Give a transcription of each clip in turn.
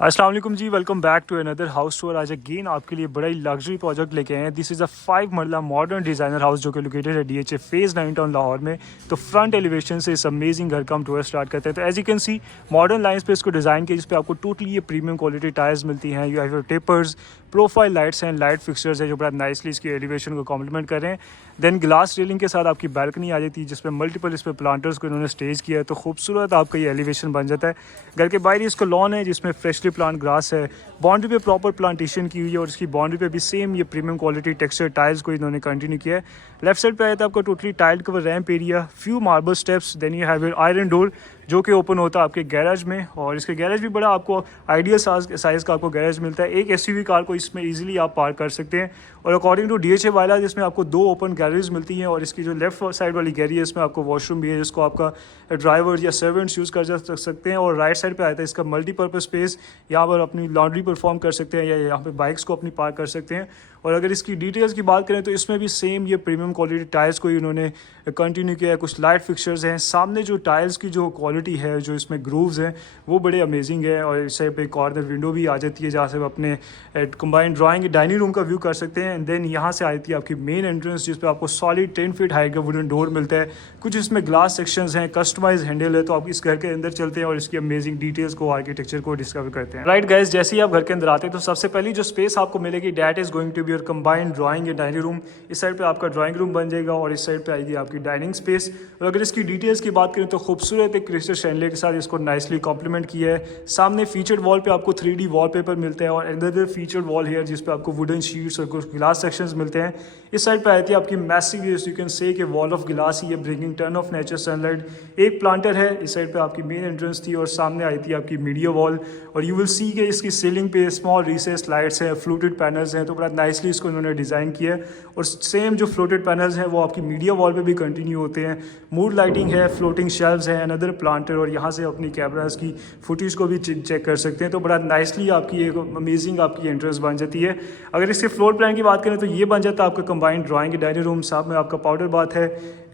अस्सलाम वालेकुम जी, welcome back to another house tour. आज अगेन आपके लिए बड़ा ही लग्जरी प्रोजेक्ट लेके आए हैं। दिस इज़ अ 5 मरला मॉडर्न डिज़ाइनर हाउस जो कि लोकेटेड है DHA फेज़ 9 टाउन लाहौर में। तो फ्रंट एलिवेशन से इस अमेजिंग घर का हम टूर स्टार्ट करते हैं। तो as you can see modern lines पे इसको डिज़ाइन किया, जिस पे आपको टोटली ये प्रीमियम क्वालिटी टायर्स मिलती हैं। You have your tapers, profile lights हैं, लाइट फिक्सचर्स है जो बड़ा नाइसली इसकी एलिवेशन को कॉम्प्लीमेंट कर रहे हैं। देन ग्लास रेलिंग के साथ आपकी बैल्कनी आ जाती है, जिसपे मल्टीपल इस पे प्लांटर्स को इन्होंने स्टेज किया है। तो खूबसूरत आपका ये एलिवेशन बन जाता है। घर के बाहर इसको लॉन है जिसमें फ्रेशली प्लांट ग्रास है। बाउंड्री पे प्रॉपर प्लांटेशन की हुई है और इसकी बाउंड्री पे भी सेम ये प्रीमियम क्वालिटी टेक्सचर टाइल्स को इन्होंने कंटिन्यू किया है। लेफ्ट साइड पे आया था आपका totally tiled cover ramp area, few marble steps, then you have your iron door जो कि ओपन होता है आपके गैराज में। और इसके गैराज भी बड़ा आपको आइडियल साइज़ का आपको गैराज मिलता है। एक SUV कार को इसमें इजीली आप पार्क कर सकते हैं। और अकॉर्डिंग टू DHA वाला जिसमें आपको 2 ओपन गैलरीज मिलती हैं। और इसकी जो लेफ्ट साइड वाली गैलरी है इसमें आपको वॉशरूम भी है, जिसको आपका ड्राइवर या सर्वेंट्स यूज़ कर सकते हैं। और राइट साइड पे आता है इसका मल्टीपर्पज़ स्पेस, यहाँ पर अपनी लॉन्ड्री परफॉर्म कर सकते हैं या यहाँ पे बाइक्स को अपनी पार्क कर सकते हैं। और अगर इसकी डिटेल्स की बात करें तो इसमें भी सेम ये प्रीमियम क्वालिटी टायर्स को इन्होंने कंटिन्यू किया है। कुछ लाइट फिक्सचर्स हैं सामने, जो टाइल्स की जो क्वालिटी है, जो इसमें ग्रूव्स हैं वो बड़े अमेजिंग है। और इस साइड पे कॉर्नर विंडो भी आ जाती है जहाँ से आप अपने कंबाइंड ड्राइंग डाइनिंग रूम का व्यू कर सकते हैं। एंड देन यहाँ से आती है आपकी मेन एंट्रेंस, जिस पे आपको सॉलिड 10 फीट हाइट का वुडन डोर मिलता है। कुछ इसमें ग्लास सेक्शंस हैं, कस्टमाइज हैंडल है। तो आप इस घर के अंदर चलते हैं और इसकी अमेजिंग डिटेल्स को, आर्किटेक्चर को डिस्कवर करते हैं। राइट गाइस, जैसे ही आप घर के अंदर आते हैं तो सबसे पहली जो स्पेस आपको मिलेगी that is going to be your combined drawing या डाइनिंग रूम। इस साइड पे आपका ड्राइंग रूम बन जाएगा और इस साइड पे आएगी आपकी डाइनिंग स्पेस। और अगर इसकी डिटेल्स की बात करें तो खूबसूरत एक क्रिस्टल शैंडलियर के साथ इसको नाइसली कॉम्प्लीमेंट किया है। सामने फीचर्ड वॉल पे आपको 3D वॉलपेपर मिलता है और अनदर फीचर्ड वॉल है जिस पे आपको वुडन शीट्स और कुछ ग्लास सेक्शंस मिलते हैं। इस साइड पे आती है आपकी मैसिव, यू कैन से कि वॉल ऑफ ग्लास ही है, bringing turn off nature sunlight. एक प्लांटर है इस साइड पे आपकी मेन एंट्रेंस थी और सामने आई थी आपकी मीडिया वॉल। और यू विल सी कि इसकी सीलिंग पे स्मॉल रिसेस लाइट्स हैं, फ्लोटेड पैनल्स हैं। तो बड़ा नाइसली इसको इन्होंने डिज़ाइन किया है। और सेम जो फ्लोटेड पैनल्स हैं वो आपकी मीडिया वॉल पे भी कंटिन्यू होते हैं। मूड लाइटिंग है, फ्लोटिंग शेल्व्स हैं, अनदर प्लांटर। और यहाँ से अपनी कैमरास की फुटेज को भी चेक कर सकते हैं। तो बड़ा नाइसली आपकी एक अमेजिंग आपकी एंट्रेंस बन जाती है। अगर इसके फ्लोर प्लान की बात करें तो ये बन जाता है आपका कंबाइंड ड्राइंग डाइनिंग रूम। साथ में आपका पाउडर बाथ है,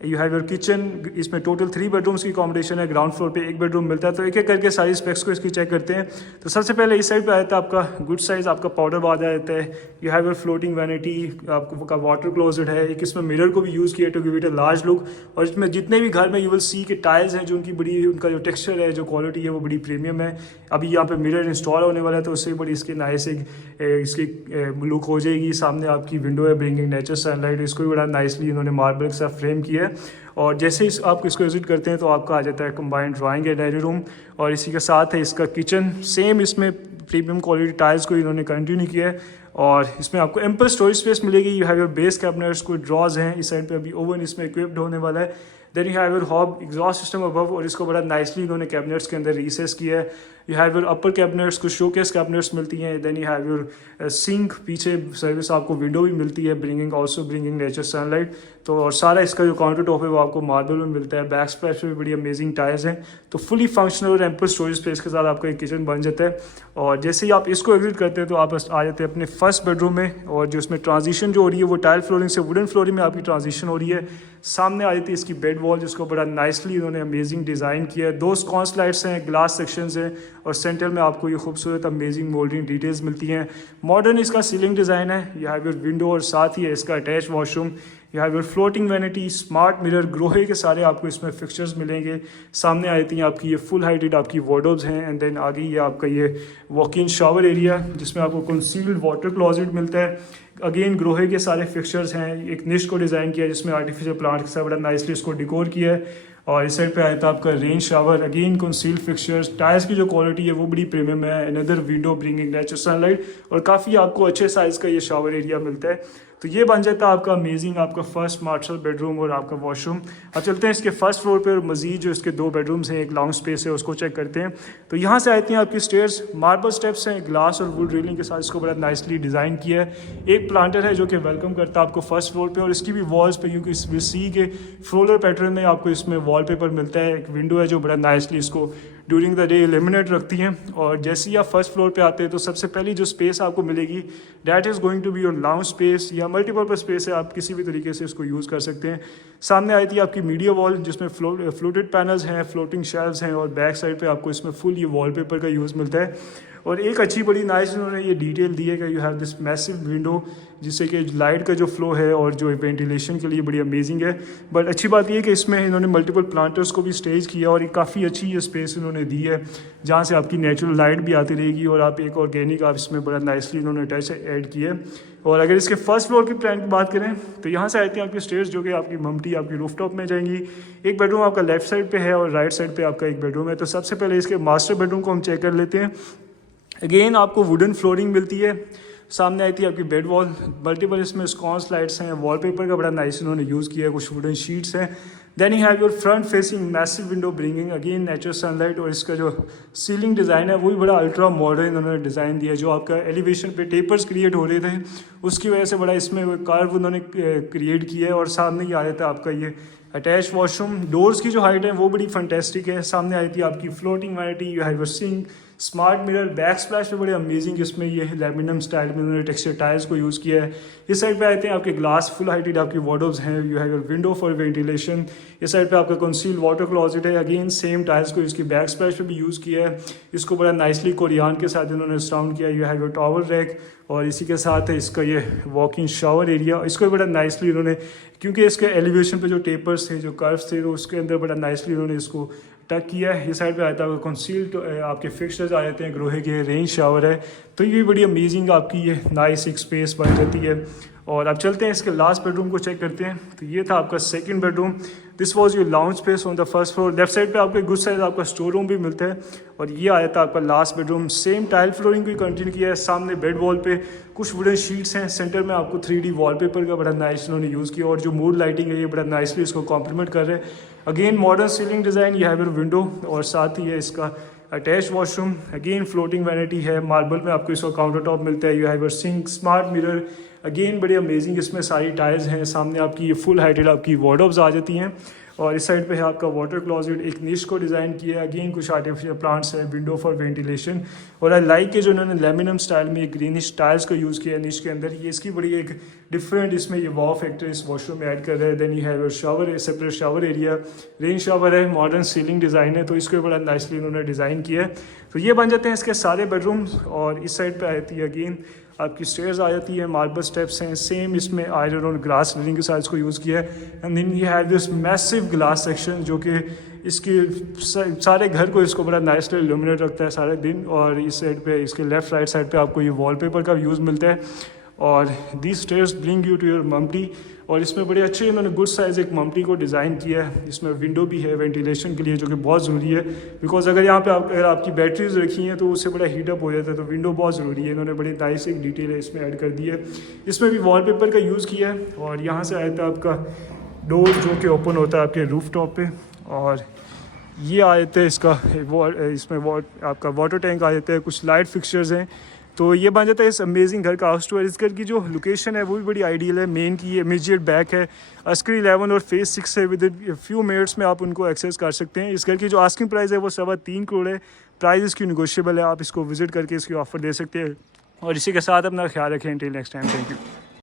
यू हैव योर किचन। इसमें टोटल 3 बेडरूम्स की कॉम्बिनेशन है। ग्राउंड फ्लोर पे 1 बेडरूम मिलता है। तो एक एक करके सारी स्पेक्स को इसकी चेक करते हैं। तो सबसे पहले इस साइड पे आता है आपका गुड साइज आपका पाउडर बाथ आ जाता है। You have your floating vanity, आपका वाटर क्लोजेट है। एक इसमें मिरर को भी यूज़ किया to give it a large look. और इसमें जितने भी घर में यू विल सी के टाइल्स हैं जो उनका जो टेक्सचर है, जो क्वालिटी है वो बड़ी प्रीमियम है। अभी यहाँ पे मिरर इंस्टॉल होने वाला है तो उससे बड़ी इसकी नाइस इसकी लुक हो जाएगी। सामने आपकी विंडो है ब्रिंगिंग नेचर सनलाइट, इसको भी बड़ा नाइसली इन्होंने मार्बल के साथ फ्रेम किया है। और जैसे ही आप इसको विजिट करते हैं तो आपका आ जाता है कंबाइंड ड्राइंग या डाइनिंग रूम। और इसी के साथ है इसका किचन। सेम इसमें प्रीमियम क्वालिटी टाइल्स को इन्होंने कंटिन्यू किया है। और इसमें आपको एम्पल स्टोरेज स्पेस मिलेगी। You have your base cabinets, कोई ड्रॉज हैं। इस साइड पे अभी ओवन इसमें इक्विप्ड होने वाला है। Then you have your hob exhaust system above और इसको बड़ा नाइसली इन्होंने कैबिनेट्स के अंदर रिसेस किया है। You have your upper cabinets, कुछ शोकेस कैबिनेट्स मिलती हैं। Then you have your sink, पीछे सर्विस आपको विंडो भी मिलती है, ब्रिंगिंग नेचर सनलाइट। तो और सारा इसका जो काउंटर टॉप है वो आपको मार्बल में मिलता है। बैक स्पेस पे भी बड़ी अमेजिंग टायर्स हैं। तो फुली फंक्शनल और एम्पल स्टोरेज स्पेस के साथ आपका एक किचन बन जाता है। और जैसे ही आप इसको एग्जिट करते हैं तो आप आ जाते हैं अपने फर्स्ट बेडरूम में। और जो इसमें ट्रांजिशन जो हो रही है वो टाइल फ्लोरिंग से वुडन फ्लोरिंग में आपकी ट्रांजिशन हो रही है। सामने आ जाती है इसकी बेड वॉल, जिसको बड़ा नाइसली इन्होंने अमेजिंग डिज़ाइन किया है। 2 स्कॉन्स लाइट्स हैं, ग्लास सेक्शंस हैं और सेंटर में आपको ये खूबसूरत अमेजिंग मोल्डिंग डिटेल्स मिलती हैं। मॉडर्न इसका सीलिंग डिज़ाइन है। यू हैव योर विंडो और साथ ही है इसका attach washroom. You have your floating vanity, smart mirror, Grohe के सारे आपको इसमें फिक्सचर्स मिलेंगे। सामने आती हैं आपकी ये फुल हाइटेड आपकी वार्डरोब्स हैं। एंड देन आगे ये आपका ये वॉक इन शावर एरिया जिसमें आपको कंसील्ड वाटर क्लोजेट मिलता है। अगेन ग्रोहे के सारे फिक्सचर्स हैं। एक निश को डिज़ाइन किया है जिसमें आर्टिफिशियल प्लांट के साथ बड़ा नाइसली इसको डिकोर किया है। और इस साइड पे आया था आपका rain shower, again concealed fixtures. Tyres की जो क्वालिटी है वो बड़ी प्रीमियम है। Another window bringing nature sunlight और काफ़ी आपको अच्छे साइज़ का ये शावर एरिया मिलता है। तो ये बन जाता है आपका अमेजिंग आपका फर्स्ट मार्शल बेडरूम और आपका वॉशरूम। अब चलते हैं इसके फर्स्ट फ्लोर पे और मजीद जो इसके 2 बेडरूम्स हैं, एक लॉन्ग स्पेस है, उसको चेक करते हैं। तो यहाँ से आती हैं आपकी स्टेयर्स, मार्बल स्टेप्स हैं, ग्लास और वुड रेलिंग के साथ इसको बड़ा नाइसली डिज़ाइन किया है। एक प्लांटर है जो कि वेलकम करता है आपको फर्स्ट फ्लोर पे और इसकी भी वॉल्स पे यूँ सी के फ्लोरल पैटर्न में आपको इसमें वॉलपेपर मिलता है। एक विंडो है जो बड़ा नाइसली इसको ड्यूरिंग द डे इल्यूमिनेट रखती हैं। और जैसे ही आप फर्स्ट फ्लोर पे आते हैं तो सबसे पहली जो स्पेस आपको मिलेगी that is going to be your lounge space या मल्टीपर्पज स्पेस है। आप किसी भी तरीके से इसको यूज़ कर सकते हैं। सामने आई थी आपकी मीडिया वॉल जिसमें फ्लोटेड पैनल्स हैं, फ्लोटिंग शेल्व्स हैं और बैक साइड पे आपको इसमें फुल ये वॉलपेपर का यूज़ मिलता है। और एक अच्छी बड़ी नाइस इन्होंने ये डिटेल दी है कि you have this massive window, जिससे कि लाइट का जो फ्लो है और जो वेंटिलेशन के लिए बड़ी अमेजिंग है। बट अच्छी बात ये है कि इसमें इन्होंने मल्टीपल प्लांटर्स को भी स्टेज किया और एक काफ़ी अच्छी ये स्पेस इन्होंने दी है जहाँ से आपकी नेचुरल लाइट भी आती रहेगी और आप एक ऑर्गेनिक आप इसमें बड़ा नाइसली इन्होंने टच ऐड किया है। और अगर इसके फर्स्ट फ्लोर की प्लान की बात करें तो यहाँ से आती हैं आपकी स्टेयर्स जो कि आपकी मम्टी आपकी रूफटॉप में जाएंगी। एक बेडरूम आपका लेफ्ट साइड पे है और राइट साइड पे आपका एक बेडरूम है। तो सबसे पहले इसके मास्टर बेडरूम को हम चेक कर लेते हैं। अगेन आपको वुडन फ्लोरिंग मिलती है, सामने आई थी आपकी बेड वॉल, मल्टीपल इसमें स्कॉन्स लाइट्स हैं, वॉलपेपर का बड़ा नाइस इन्होंने यूज़ किया है, कुछ वुडन शीट्स हैं। Then you have your front facing massive window bringing again natural sunlight. और इसका जो सीलिंग डिज़ाइन है वो भी बड़ा अल्ट्रा मॉडर्न इन्होंने डिज़ाइन दिया है। जो आपका एलिवेशन पे टेपर्स क्रिएट हो रहे थे उसकी वजह से बड़ा इसमें कार्व उन्होंने क्रिएट किया है। और सामने ही आ जाता है आपका ये अटैच वॉशरूम। डोर्स की जो हाइट है वो बड़ी फंटेस्टिक है। सामने आई थी आपकी floating vanity, you have your sink, smart mirror, back splash पे बड़े अमेजिंग इसमें ये लेमिनम स्टाइल में उन्होंने टेक्सचर टाइल्स को यूज़ किया है। इस साइड पे आते हैं आपके ग्लास फुल हाइटेड आपकी वार्डरोब्स हैं, you have your window for ventilation. इस साइड पे आपका कंसील वाटर क्लॉजेट है, अगेन सेम टाइल्स को इसकी बैक स्प्लैश पे भी यूज़ किया है। इसको बड़ा नाइसली कोरियान के साथ इन्होंने सराउंड किया। You have your towel rack और इसी के साथ है इसका ये वॉक इन शावर एरिया। इसको बड़ा नाइसली इन्होंने, क्योंकि इसके एलिवेशन पे जो टेपर्स थे जो कर्व्स थे तो उसके अंदर बड़ा नाइसली इन्होंने इसको टक किया है। इस साइड पे आता है कंसील्ड आपके फिक्सचर्स आ जाते हैं, ग्रोहे के रेन शावर है। तो ये बड़ी अमेजिंग आपकी ये नाइस एक स्पेस बन जाती है। और अब चलते हैं इसके लास्ट बेडरूम को चेक करते हैं। तो ये था आपका second bedroom. This was your lounge space on the first floor. Left side पे आपको गुड साइड आपका स्टोर रूम भी मिलता है। और ये आया था आपका last bedroom. Same tile flooring को कंटिन्यू किया है। सामने बेड वॉल पे कुछ वुडन शीट्स हैं, सेंटर में आपको 3D वॉलपेपर का बड़ा नाइस उन्होंने यूज़ किया। और जो मूड लाइटिंग है ये बड़ा नाइसली इसको कॉम्प्लीमेंट कर रहे हैं। अगेन मॉडर्न सीलिंग डिज़ाइन, ये हैव योर विंडो और साथ ही है इसका attach washroom. Again floating vanity है, मार्बल में आपको इसका काउंटर टॉप मिलता है। You have your sink, smart mirror, again बड़ी अमेजिंग इसमें सारी टाइल्स हैं। सामने आपकी ये फुल हाइटेड आपकी वार्डरोब्स आ जाती हैं। और इस साइड पे है आपका वाटर क्लोजेट, एक निश को डिज़ाइन किया है। अगेन कुछ आर्टिफिशियल प्लांट्स हैं, विंडो फॉर वेंटिलेशन। और आई लाइक के जो इन्होंने लेमिनम स्टाइल में ग्रीनिश टाइल्स को यूज़ किया है निश के अंदर। ये इसकी बड़ी एक डिफरेंट इसमें ये वॉव फैक्टर इस वॉशरूम में ऐड कर रहे हैं। Then you have your shower, separate shower area, rain shower है, मॉडर्न सीलिंग डिज़ाइन है। तो इसको बड़ा नाइसली इन्होंने डिज़ाइन किया है। तो ये बन जाते हैं इसके सारे बेडरूम्स। और इस साइड पे आती है अगेन आपकी स्टेयर्स आ जाती है, मार्बल स्टेप्स हैं, सेम इसमें आयरन और ग्लास रेलिंग के साथ इसको यूज़ किया है। And then you have this massive glass section जो कि इसके सारे घर को इसको बड़ा नाइसली इल्यूमिनेट रखता है सारे दिन। और इस साइड पे इसके लेफ्ट राइट साइड पे आपको ये वॉलपेपर का यूज़ मिलता है। और this stairs bring you to your मम्टी। और इसमें बड़े अच्छे इन्होंने गुड साइज़ एक मम्टी को डिज़ाइन किया है। इसमें विंडो भी है वेंटिलेशन के लिए, जो कि बहुत ज़रूरी है। बिकॉज अगर यहाँ पे अगर आपकी बैटरीज रखी हैं तो उससे बड़ा हीटअप हो जाता है। तो विंडो बहुत ज़रूरी है। इन्होंने बड़ी नाइस एक डिटेल है इसमें ऐड कर दी है। इसमें भी वॉलपेपर का यूज़ किया है। और यहाँ से आया था आपका डोर जो कि ओपन होता है आपके रूफ टॉप पे। और ये आ जाते हैं इसका इसमें आपका वाटर टैंक आ जाता है, कुछ लाइट फिक्सचर्स हैं। तो ये बन जाता है इस अमेजिंग घर का हाउस टूर। इस घर की जो लोकेशन है वो भी बड़ी आइडियल है। मेन की ये इमीडिएट बैक है अस्करी 11 और फेज 6 से विद इन फ्यू मिनट्स में आप उनको एक्सेस कर सकते हैं। इस घर की जो आस्किंग प्राइस है वो 3.25 करोड़ है। प्राइस इसकी निगोशिएबल है, आप इसको विजिट करके इसकी ऑफर दे सकते हैं। और इसी के साथ अपना ख्याल रखें। Till next time, thank you.